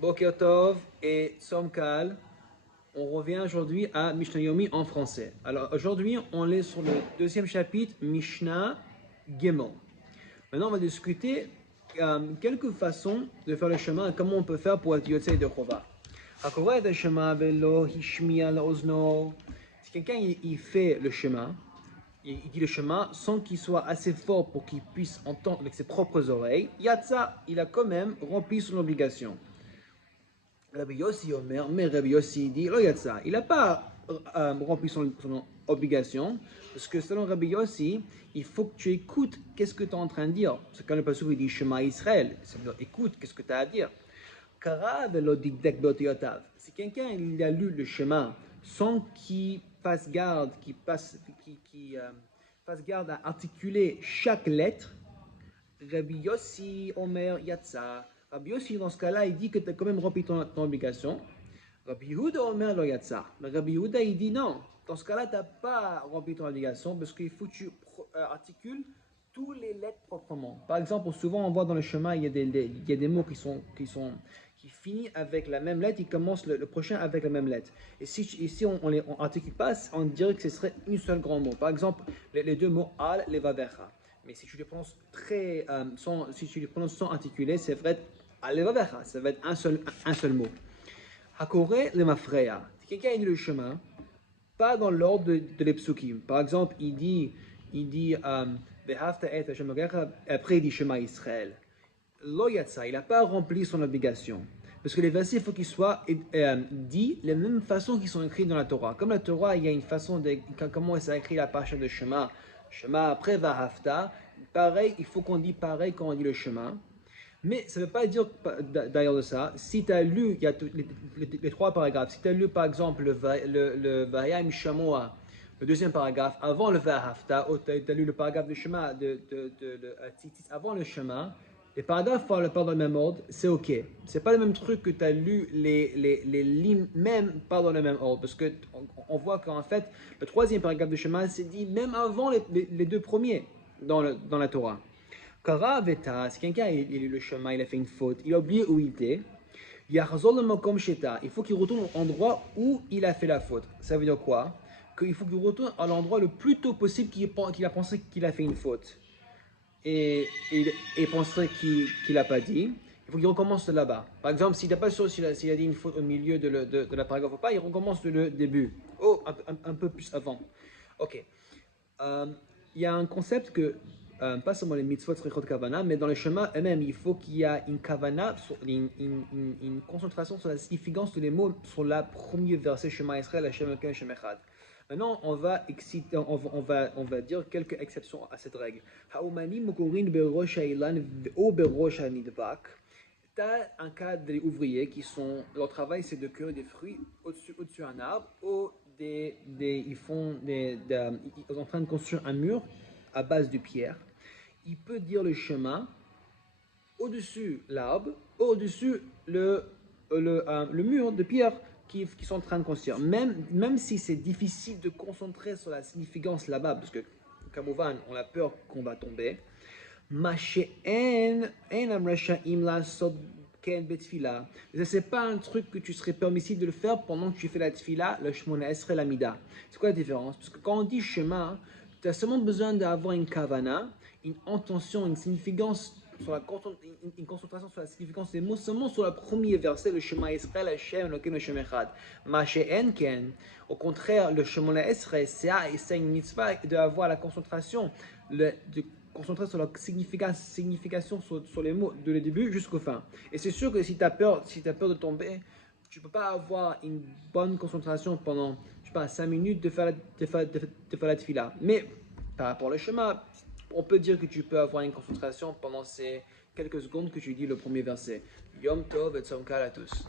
Boker Tov et Tzom on revient aujourd'hui à Mishnah Yomi en français. Alors aujourd'hui, on est sur le deuxième chapitre, Mishnah Gimel. Maintenant, on va discuter quelques façons de faire le chemin et comment on peut faire pour être Yotzei de Chova. Si quelqu'un il fait le chemin, il dit le chemin sans qu'il soit assez fort pour qu'il puisse entendre avec ses propres oreilles, Yatsa, il a quand même rempli son obligation. Rabbi Yossi Omer, mais Rabbi Yossi dit, lo yatsa, il n'a pas rempli son obligation, parce que selon Rabbi Yossi, il faut que tu écoutes qu'est-ce que tu es en train de dire. C'est quand le passage il dit Shema Israël, ça veut dire écoute, qu'est-ce que tu as à dire. Si quelqu'un il a lu le chemin sans qu'il fasse garde, fasse garde à articuler chaque lettre, Rabbi Yossi Omer Yatsa. Rabbi Yossi, dans ce cas-là, il dit que tu as quand même rempli ton obligation. Rabbi Yehuda Omer Lo Yatsa. Mais Rabbi Yehuda, il dit non. Dans ce cas-là, tu n'as pas rempli ton obligation parce qu'il faut que tu articules tous les lettres proprement. Par exemple, souvent on voit dans le chemin, il y a des mots qui finissent avec la même lettre, ils commencent le prochain avec la même lettre. Et si on les articule pas, on dirait que ce serait une seule grand mot. Par exemple, les deux mots al, levavecha. Mais si tu les prononces sans articuler, c'est vrai, alevavecha, ça va être un seul mot. Hakore le mafreya. Si quelqu'un dit le chemin, pas dans l'ordre de l'epsukim. Par exemple, il dit après il dit Shema Israël. Lo yatsa, il n'a pas rempli son obligation. Parce que les versets, il faut qu'ils soient dits de la même façon qu'ils sont écrits dans la Torah. Comme la Torah, il y a une façon de comment ça écrit la parasha de Shema. Shema après Vahafta. Pareil, il faut qu'on dise pareil quand on dit le chemin. Mais ça ne veut pas dire d'ailleurs de ça. Si tu as lu, il y a les trois paragraphes. Si tu as lu par exemple le Vayam Shamoa, le deuxième paragraphe, avant le Vahafta, ou tu as lu le paragraphe de chemin de Tzitzit avant le chemin, les paragraphes parlent dans le même ordre, c'est ok. C'est pas le même truc que tu as lu les lignes même pas dans le même ordre. Parce qu'on voit qu'en fait, le troisième paragraphe de chemin, c'est dit même avant les deux premiers dans la Torah. Kara Veta, si quelqu'un il lit le chemin, il a fait une faute, il a oublié où il était, il faut qu'il retourne au endroit où il a fait la faute. Ça veut dire quoi? Qu'il faut qu'il retourne à l'endroit le plus tôt possible qu'il a pensé qu'il a fait une faute. Et penserait qu'il n'a pas dit, il faut qu'il recommence de là-bas. Par exemple, s'il n'a pas sûr s'il a dit une faute au milieu de la paragraphe ou pas, il recommence de le début. Oh, un peu plus avant. Ok. Il y a un concept que, pas seulement les mitzvot srichot kavana, mais dans le chemin eux-mêmes, il faut qu'il y ait une kavana, une concentration sur la significance de les mots sur la première verset Shema Israël, Hashem Elokeinu Hashem Echad. Maintenant, on va dire quelques exceptions à cette règle. Haumani mukurin berosh ha'ilan ou berosh ha'nidbak. Tu as un cas des ouvriers qui sont, leur travail c'est de cueillir des fruits au-dessus d'un arbre, ou ils sont en train de construire un mur à base de pierre. Il peut dire le chemin au-dessus l'arbre, au-dessus le mur de pierre qui sont en train de construire. Même si c'est difficile de concentrer sur la significance là-bas, parce que, comme on a peur qu'on va tomber. C'est pas un truc que tu serais permissible de le faire pendant que tu fais la tfila, le shmona esrei l'amida. C'est quoi la différence? Parce que quand on dit chemin, tu as seulement besoin d'avoir une kavana, une intention, une significance, une concentration sur la significance des mots seulement sur le premier verset, le Shema Israël, Hashem Elokeinu Hashem Echad. Ma'ashe'en ken, au contraire, le Shemona Esrei, c'est une mitzvah d'avoir la concentration, de concentrer sur la signification sur les mots de le début jusqu'au fin. Et c'est sûr que si tu as peur de tomber, tu ne peux pas avoir une bonne concentration pendant, je sais pas, 5 minutes de faire la tefila. Mais par rapport au chemin, on peut dire que tu peux avoir une concentration pendant ces quelques secondes que tu dis le premier verset. Yom Tov et Tzom Kal à tous.